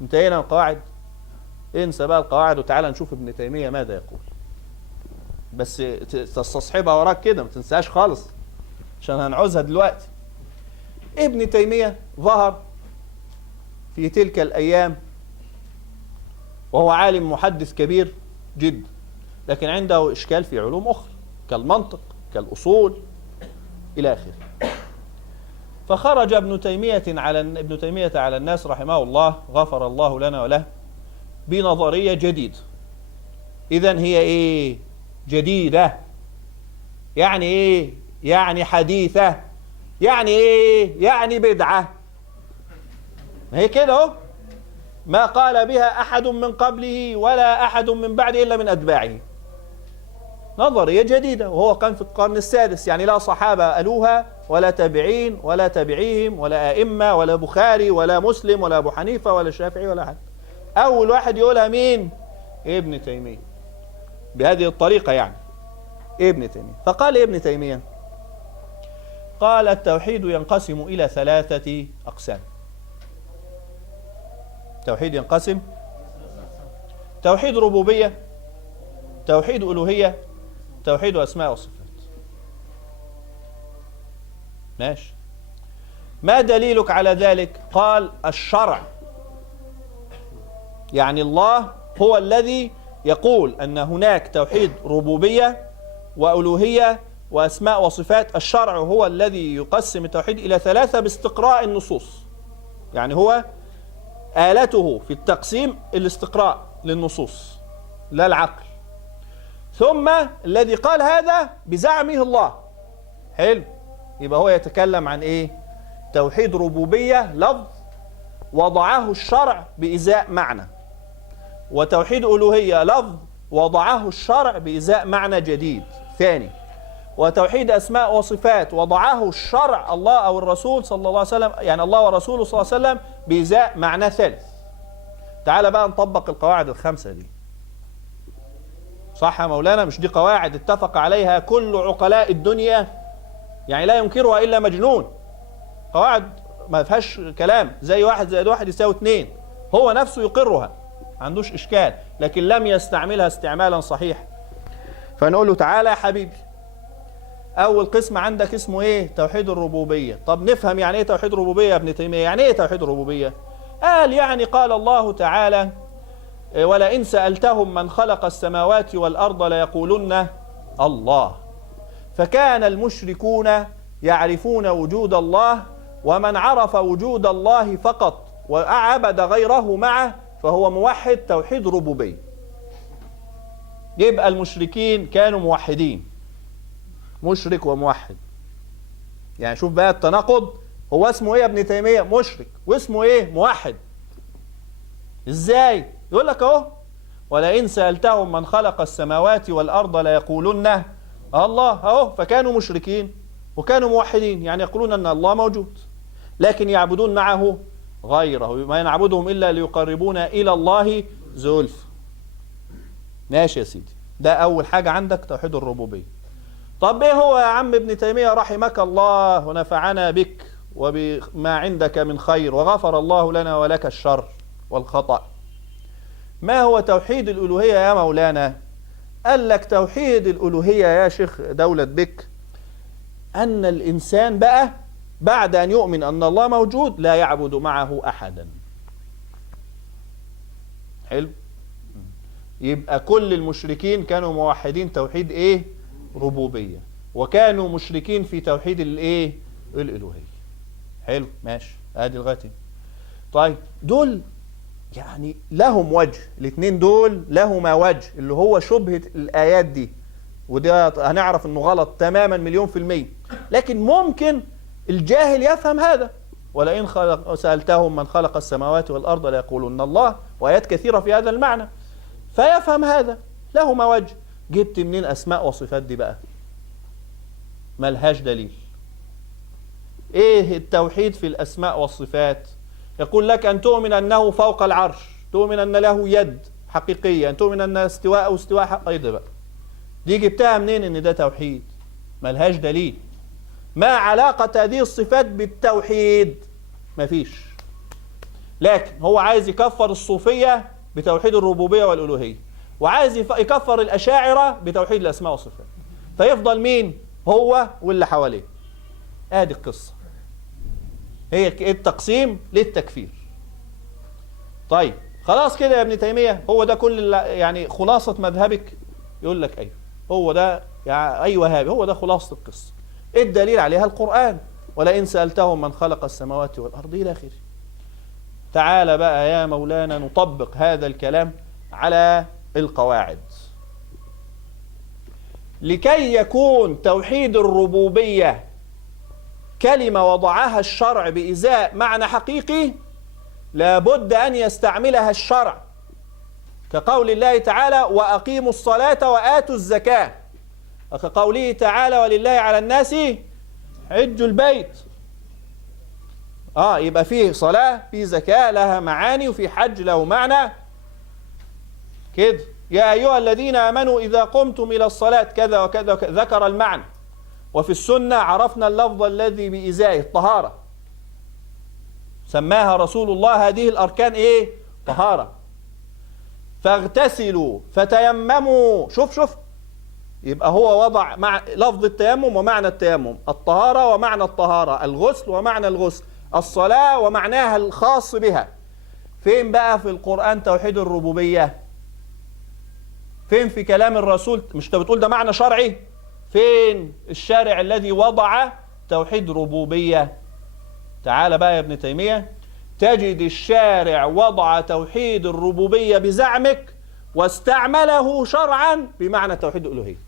انتهينا من القواعد. انسى بقى القواعد وتعالى نشوف ابن تيمية ماذا يقول، بس تستصحبها وراك كده ما تنساش خالص عشان هنعوزها دلوقتي. ابن تيمية ظهر في تلك الأيام وهو عالم محدث كبير جدا، لكن عنده إشكال في علوم أخرى كالمنطق كالأصول إلى آخره. فخرج ابن تيمية على الناس رحمه الله، غفر الله لنا وله، بنظرية جديدة. إذن هي إيه؟ جديدة. يعني إيه؟ يعني حديثة. يعني إيه؟ يعني بدعة. ما هي كده أهو، ما قال بها أحد من قبله ولا أحد من بعده إلا من أتباعه. نظرية جديدة، وهو كان في القرن السادس، يعني لا صحابة قالوها ولا تابعين ولا تابعيهم ولا أئمة ولا بخاري ولا مسلم ولا أبو حنيفة ولا الشافعي ولا حد. أول واحد يقولها مين؟ ابن تيمية، بهذه الطريقة يعني ابن تيمية. فقال ابن تيمية، قال التوحيد ينقسم إلى 3 أقسام. التوحيد ينقسم توحيد ربوبية، توحيد ألوهية، توحيد أسماء وصفات. ماشي، ما دليلك على ذلك؟ قال الشرع، يعني الله هو الذي يقول أن هناك توحيد ربوبية وألوهية وأسماء وصفات. الشرع هو الذي يقسم التوحيد إلى 3 باستقراء النصوص، يعني هو آلته في التقسيم الاستقراء للنصوص لا العقل. ثم الذي قال هذا بزعمه الله. حلو، يبقى هو يتكلم عن ايه؟ توحيد ربوبية لفظ وضعه الشرع بإزاء معنى، وتوحيد ألوهية لفظ وضعه الشرع بإزاء معنى جديد ثاني، وتوحيد أسماء وصفات وضعه الشرع الله أو الرسول صلى الله عليه وسلم، يعني الله ورسوله صلى الله عليه وسلم، بإزاء معنى ثالث. تعال بقى نطبق القواعد ال5 دي. صح يا مولانا؟ مش دي قواعد اتفق عليها كل عقلاء الدنيا، يعني لا ينكرها إلا مجنون. قواعد ما فيهاش كلام، زي 1 زائد 1 يساوي 2، هو نفسه يقرها ما عندوش إشكال، لكن لم يستعملها استعمالا صحيحا. فنقول له تعالى يا حبيبي، أول قسم عندك اسمه إيه؟ توحيد الربوبية. طب نفهم يعني إيه توحيد الربوبية يا ابن تيمية؟ يعني إيه توحيد الربوبية؟ قال يعني قال الله تعالى ولئن سألتهم من خلق السماوات والأرض ليقولن الله. فكان المشركون يعرفون وجود الله، ومن عرف وجود الله فقط وعبد غيره معه فهو موحد توحيد ربوبية. يبقى المشركين كانوا موحدين، مشرك وموحد. يعني شوف بقى التناقض، هو اسمه ايه يا ابن تيمية؟ مشرك، واسمه ايه؟ موحد. ازاي؟ يقول لك اهو ولئن سألتهم من خلق السماوات والأرض ليقولن الله. اهو فكانوا مشركين وكانوا موحدين، يعني يقولون ان الله موجود لكن يعبدون معه غيره، ما نعبدهم إلا ليقربونا إلى الله زلف. ماشي يا سيدي، ده أول حاجة عندك توحيد الربوبية. طب ايه هو يا عم ابن تيمية رحمك الله ونفعنا بك وبما عندك من خير وغفر الله لنا ولك الشر والخطأ؟ ما هو توحيد الألوهية يا مولانا؟ قال لك توحيد الألوهية يا شيخ دولة بك أن الإنسان بقى بعد أن يؤمن أن الله موجود لا يعبد معه أحدا. حلو، يبقى كل المشركين كانوا موحدين توحيد ايه؟ ربوبية، وكانوا مشركين في توحيد الايه؟ الالوهية. حلو ماشي، ادي لغايه. طيب دول يعني لهم وجه، الاثنين دول لهما وجه اللي هو شبهة الايات دي، وده هنعرف انه غلط تماما 100%، لكن ممكن الجاهل يفهم هذا. ولئن سألتهم من خلق السماوات والأرض ليقولون الله، وآيات كثيرة في هذا المعنى، فيفهم هذا لهما وجه. جبت منين أسماء وصفات دي بقى؟ ملهاش دليل. ايه التوحيد في الأسماء والصفات؟ يقول لك أن تؤمن أنه فوق العرش، تؤمن أن له يد حقيقية، أن تؤمن أن استواء أو استواء حقيقي. ده بقى دي جبتها منين ان ده توحيد؟ ملهاش دليل. ما علاقة هذه الصفات بالتوحيد؟ مفيش. لكن هو عايز يكفر الصوفية بتوحيد الربوبية والألوهية، وعايز يكفر الأشاعرة بتوحيد الأسماء والصفات. فيفضل مين؟ هو واللي حواليه. ادي القصة، هي التقسيم للتكفير. طيب خلاص كده يا ابن تيمية، هو ده كل يعني خلاصة مذهبك؟ يقول لك ايوه، هو ده يعني اي وهابي، هو ده خلاصة القصة. الدليل عليها القرآن، ولئن سألتهم من خلق السماوات والأرض إلى آخره. تعال بقى يا مولانا نطبق هذا الكلام على القواعد. لكي يكون توحيد الربوبية كلمة وضعها الشرع بإزاء معنى حقيقي، لابد أن يستعملها الشرع، كقول الله تعالى وأقيموا الصلاة وآتوا الزكاة، وكقوله تعالى ولله على الناس حج البيت. يبقى فيه صلاة، فيه زكاة لها معاني، وفيه حج له معنى كده. يا أيها الذين آمنوا إذا قمتم إلى الصلاة كذا وكذا وكذا، ذكر المعنى. وفي السنة عرفنا اللفظ الذي بإزائه الطهارة، سماها رسول الله هذه الأركان إيه؟ طهارة. فاغتسلوا فتيمموا، شوف يبقى هو وضع مع لفظ التيمم ومعنى التيمم، الطهارة ومعنى الطهارة، الغسل ومعنى الغسل، الصلاة ومعناها الخاص بها. فين بقى في القرآن توحيد الربوبية؟ فين في كلام الرسول؟ مش انت بتقول ده معنى شرعي؟ فين الشارع الذي وضع توحيد ربوبية؟ تعال بقى يا ابن تيمية، تجد الشارع وضع توحيد الربوبية بزعمك واستعمله شرعا بمعنى توحيد الألوهية.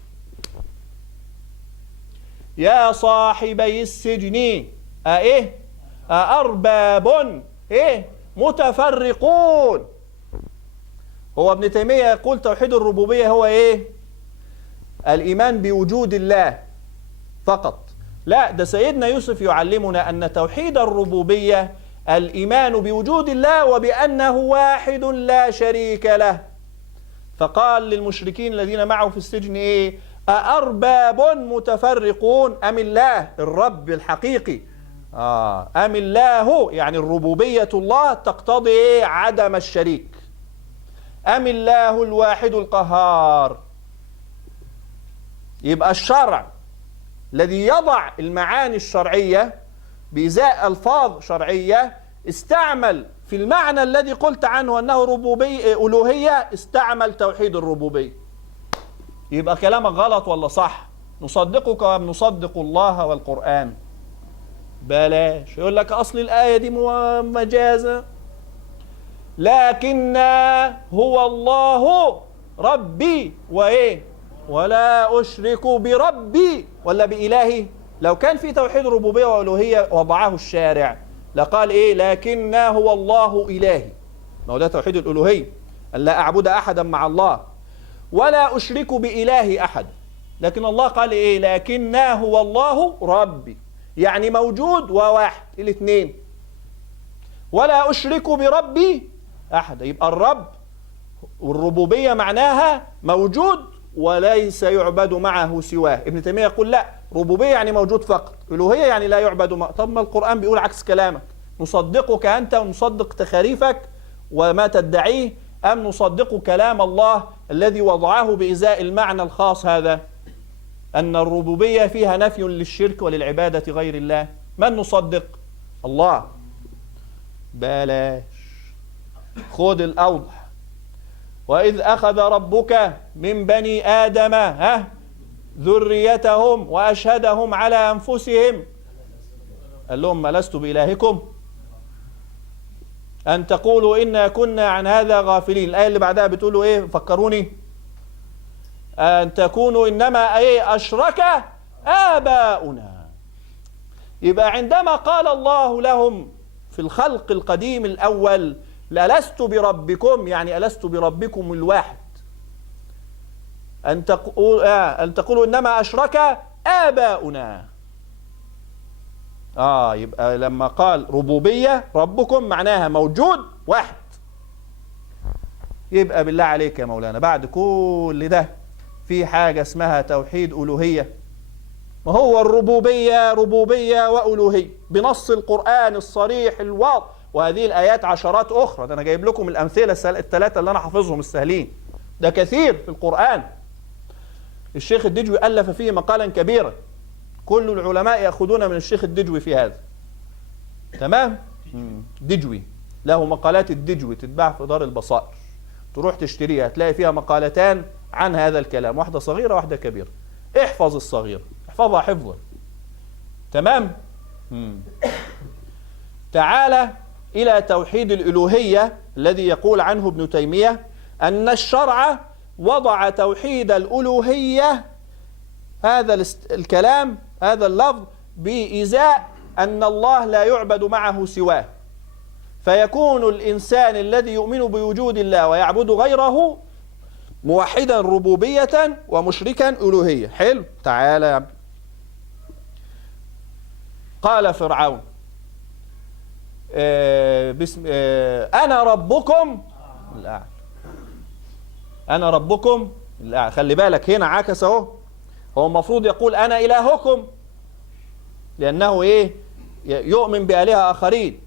يا صاحبي السجن أأرباب متفرقون. هو ابن تيمية يقول توحيد الربوبية هو الإيمان بوجود الله فقط. لا، ده سيدنا يوسف يعلمنا أن توحيد الربوبية الإيمان بوجود الله وبأنه واحد لا شريك له. فقال للمشركين الذين معه في السجن أأرباب متفرقون أم الله الرب الحقيقي، أم الله يعني الربوبية الله تقتضي عدم الشريك، أم الله الواحد القهار. يبقى الشرع الذي يضع المعاني الشرعية بإزاء ألفاظ شرعية استعمل في المعنى الذي قلت عنه أنه ربوبية ألوهية، استعمل توحيد الربوبية. يبقى كلامك غلط ولا صح؟ نصدقك ونصدق الله والقرآن. بلاش يقول لك أصل الآية دي مجازة، لكن هو الله ربي ولا أشرك بربي ولا بإلهي. لو كان في توحيد ربوبية وألوهية وضعه الشارع لقال لكن هو الله إلهي، ما هو ده توحيد الألوهية، أن لا أعبد أحدا مع الله ولا أشرك بإله أحد. لكن الله قال لكن هو الله ربي، يعني موجود وواحد الاثنين، ولا أشرك بربي أحد. يبقى الرب والربوبية معناها موجود وليس يعبد معه سواه. ابن تيمية يقول لا، ربوبية يعني موجود فقط، ألوهية يعني لا يعبد معه. طب ما القرآن بيقول عكس كلامك، نصدقك أنت ونصدق تخاريفك وما تدعيه، أم نصدق كلام الله الذي وضعه بإزاء المعنى الخاص هذا، أن الربوبية فيها نفي للشرك وللعبادة غير الله؟ من نصدق؟ الله. بلاش، خذ الأوضح. وإذ أخذ ربك من بني آدم ذريتهم وأشهدهم على أنفسهم، قال لهم لست بإلهكم أن تقولوا إنا كنا عن هذا غافلين. الآية اللي بعدها بتقولوا فكروني، أن تكونوا إنما أشرك آباؤنا. يبقى عندما قال الله لهم في الخلق القديم الأول لست بربكم، يعني ألست بربكم الواحد، أن تقولوا إنما أشرك آباؤنا. يبقى لما قال ربوبية ربكم معناها موجود واحد. يبقى بالله عليك يا مولانا بعد كل ده في حاجة اسمها توحيد ألوهية؟ ما هو الربوبية ربوبية وألوهية بنص القرآن الصريح الواضح وهذه الآيات عشرات أخرى. ده أنا جايب لكم الأمثلة الثلاثة اللي أنا حافظهم السهلين، ده كثير في القرآن. الشيخ الدجوي ألف فيه مقالا كبيرا، كل العلماء يأخذون من الشيخ الدجوي في هذا. تمام؟ دجوي له مقالات، الدجوي تتباع في دار البصائر، تروح تشتريها تلاقي فيها مقالتان عن هذا الكلام، واحدة صغيرة واحدة كبيرة. احفظ الصغيرة، احفظها حفظا. تمام؟ تعالى إلى توحيد الألوهية الذي يقول عنه ابن تيمية أن الشرع وضع توحيد الألوهية، هذا الكلام، هذا اللفظ، بإزاء أن الله لا يعبد معه سواه، فيكون الإنسان الذي يؤمن بوجود الله ويعبد غيره موحدا ربوبية ومشركا ألوهية. حلو، تعالى يا عبد. قال فرعون أنا ربكم الأعلى، أنا ربكم الأعلى. خلي بالك هنا عكس اهو، هو المفروض يقول أنا إلهكم، لأنه إيه؟ يؤمن بآلهة آخرين.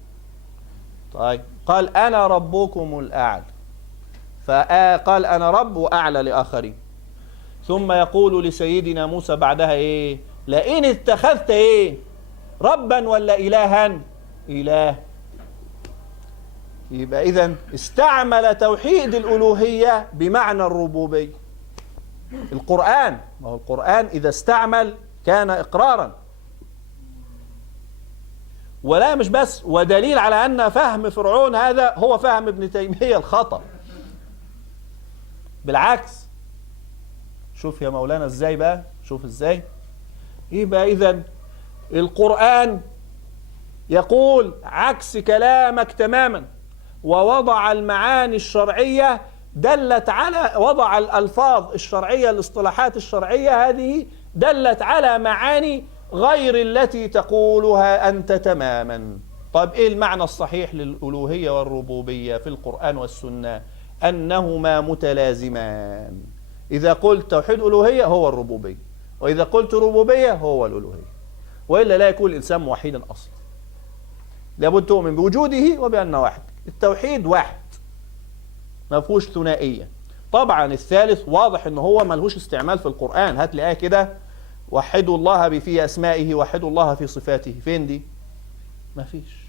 طيب قال أنا ربكم الأعلى، فقال أنا رب وأعلى لآخرين. ثم يقول لسيدنا موسى بعدها إيه؟ لئن اتخذت إيه؟ ربا ولا إلها؟ إله. يبقى إذن استعمل توحيد الألوهية بمعنى الربوبية. القرآن، ما هو القرآن إذا استعمل كان إقرارا. ولا مش بس، ودليل على أن فهم فرعون هذا هو فهم ابن تيمية الخطأ. بالعكس، شوف يا مولانا ازاي بقى، شوف ازاي. يبقى إذن القرآن يقول عكس كلامك تماما، ووضع المعاني الشرعية دلت على، وضع الألفاظ الشرعية، الاصطلاحات الشرعية هذه دلت على معاني غير التي تقولها أنت تماما. طيب إيه المعنى الصحيح للألوهية والربوبية في القرآن والسنة؟ أنهما متلازمان. إذا قلت توحيد ألوهية هو الربوبية، وإذا قلت ربوبية هو الألوهية، وإلا لا يكون الإنسان موحدا أصلا. لابد تؤمن بوجوده وبأنه واحد. التوحيد واحد، ما فيهوش ثنائية. طبعا الثالث واضح أنه هو ملهوش استعمال في القرآن. هات لي آية كده، وحدوا الله في أسمائه، وحدوا الله في صفاته، فين دي؟ ما فيش.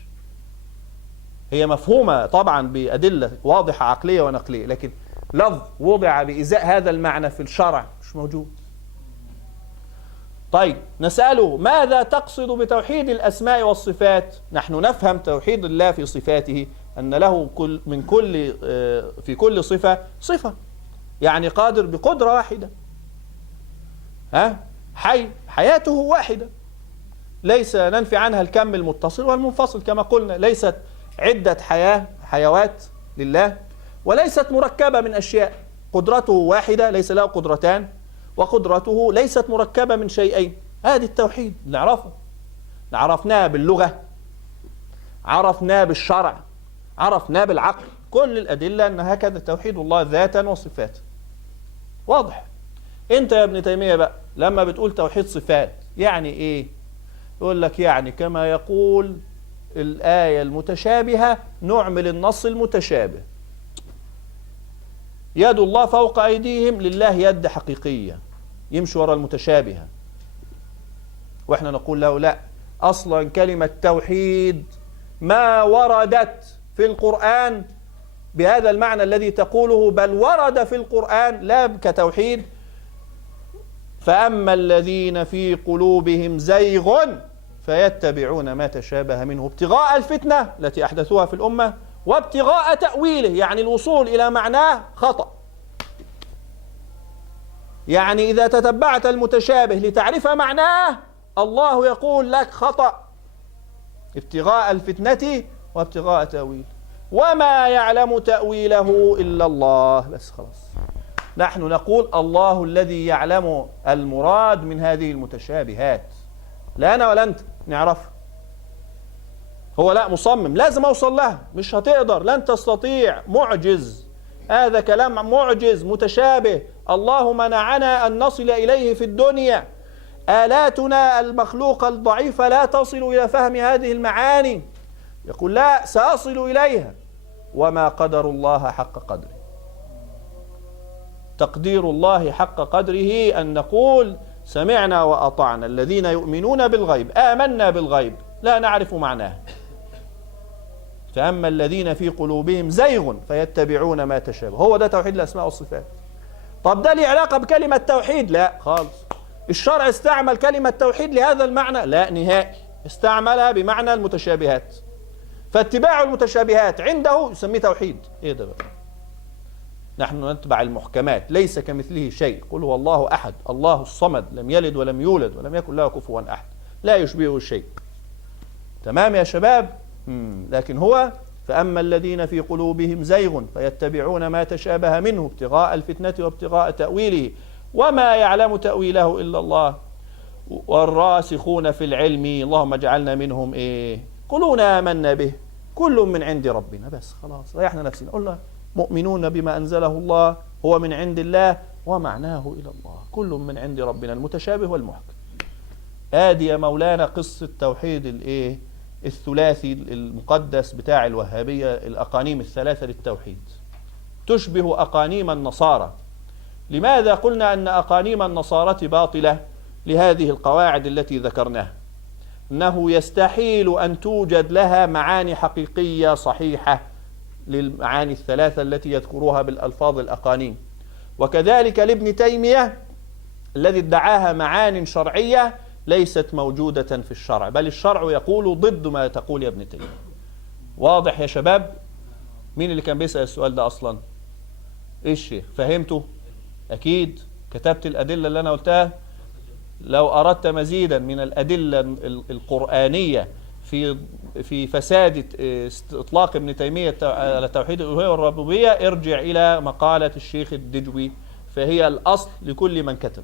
هي مفهومة طبعا بأدلة واضحة عقلية ونقلية، لكن لفظ وضع بإزاء هذا المعنى في الشرع مش موجود. طيب نسأله ماذا تقصد بتوحيد الأسماء والصفات؟ نحن نفهم توحيد الله في صفاته أن له في كل صفة صفة، يعني قادر بقدرة واحدة، حي، حياته واحدة، ليس ننفي عنها الكم المتصل والمنفصل كما قلنا، ليست عدة حيوات لله، وليست مركبة من أشياء. قدرته واحدة، ليس له قدرتان، وقدرته ليست مركبة من شيئين. هذه التوحيد نعرفه، عرفناه باللغة، عرفناه بالشرع، عرفناه بالعقل، كل الأدلة أن هكذا توحيد الله ذاتا وصفاتا. واضح. أنت يا ابن تيمية بقى لما بتقول توحيد صفات يعني إيه؟ يقول لك يعني كما يقول الآية المتشابهة نعمل النص المتشابه. يد الله فوق أيديهم، لله يد حقيقية، يمشي وراء المتشابهة. وإحنا نقول له لا، أصلا كلمة توحيد ما وردت في القرآن بهذا المعنى الذي تقوله، بل ورد في القرآن لا كتوحيد. فأما الذين في قلوبهم زيغ فيتبعون ما تشابه منه ابتغاء الفتنة التي أحدثوها في الأمة وابتغاء تأويله، يعني الوصول إلى معناه خطأ. يعني إذا تتبعت المتشابه لتعرف معناه، الله يقول لك خطأ، ابتغاء الفتنة وابتغاء تأويله، وما يعلم تأويله إلا الله. بس خلاص، نحن نقول الله الذي يعلم المراد من هذه المتشابهات، لا أنا ولا أنت نعرفها. هو لا مصمم لازم أوصل لها، مش هتقدر، لن تستطيع، معجز، هذا كلام معجز متشابه. الله منعنا أن نصل إليه في الدنيا، آلاتنا المخلوقة الضعيفة لا تصل إلى فهم هذه المعاني. يقول لا سأصل إليها، وما قدر الله حق قدره. تقدير الله حق قدره أن نقول سمعنا وأطعنا. الذين يؤمنون بالغيب، آمنا بالغيب لا نعرف معناه. فأما الذين في قلوبهم زيغ فيتبعون ما تشابه. هو ده توحيد الأسماء والصفات. طب ده ليه علاقة بكلمة توحيد؟ لا خالص. الشرع استعمل كلمة توحيد لهذا المعنى؟ لا نهائي، استعملها بمعنى المتشابهات. فاتباع المتشابهات عنده يسميه توحيد. ايه ده بقى؟ نحن نتبع المحكمات، ليس كمثله شيء. قل هو الله أحد الله الصمد لم يلد ولم يولد ولم يكن له كفوا أحد، لا يشبهه شيء. تمام يا شباب؟ لكن هو فأما الذين في قلوبهم زيغ فيتبعون ما تشابه منه ابتغاء الفتنة وابتغاء تأويله وما يعلم تأويله إلا الله والراسخون في العلم اللهم اجعلنا منهم قلون آمنا به كل من عند ربنا. بس خلاص ريحنا نفسنا، قلنا مؤمنون بما أنزله الله هو من عند الله ومعناه إلى الله، كل من عند ربنا المتشابه والمحكم. آدي يا مولانا قصة توحيد الثلاثي المقدس بتاع الوهابية، الأقانيم الثلاثة للتوحيد تشبه أقانيم النصارى. لماذا قلنا أن أقانيم النصارى باطلة؟ لهذه القواعد التي ذكرناها، أنه يستحيل أن توجد لها معاني حقيقية صحيحة للمعاني الثلاثة التي يذكروها بالألفاظ الأقانيم. وكذلك لابن تيمية الذي ادعاها معان شرعية ليست موجودة في الشرع، بل الشرع يقول ضد ما تقول يا ابن تيمية. واضح يا شباب؟ مين اللي كان بيسأل السؤال ده أصلا؟ إيش فهمته؟ أكيد كتبت الأدلة اللي أنا قلتها. لو أردت مزيدا من الأدلة القرآنية في فساد إطلاق ابن تيمية على توحيد الألوهية والربوبية ارجع إلى مقالة الشيخ الدجوي، فهي الأصل لكل من كتب.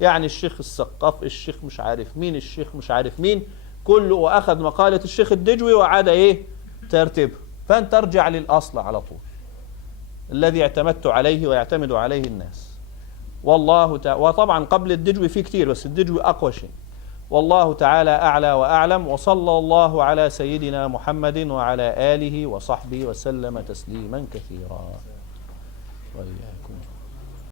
يعني الشيخ السقاف، الشيخ مش عارف مين، الشيخ مش عارف مين، كله أخذ مقالة الشيخ الدجوي وعاد ترتيبها. فأنت ارجع للأصل على طول الذي اعتمدت عليه ويعتمد عليه الناس. والله تعالى، وطبعا قبل الدجوي في كتير بس الدجوي أقوى شيء. والله تعالى أعلى وأعلم، وصلى الله على سيدنا محمد وعلى آله وصحبه وسلم تسليما كثيرا.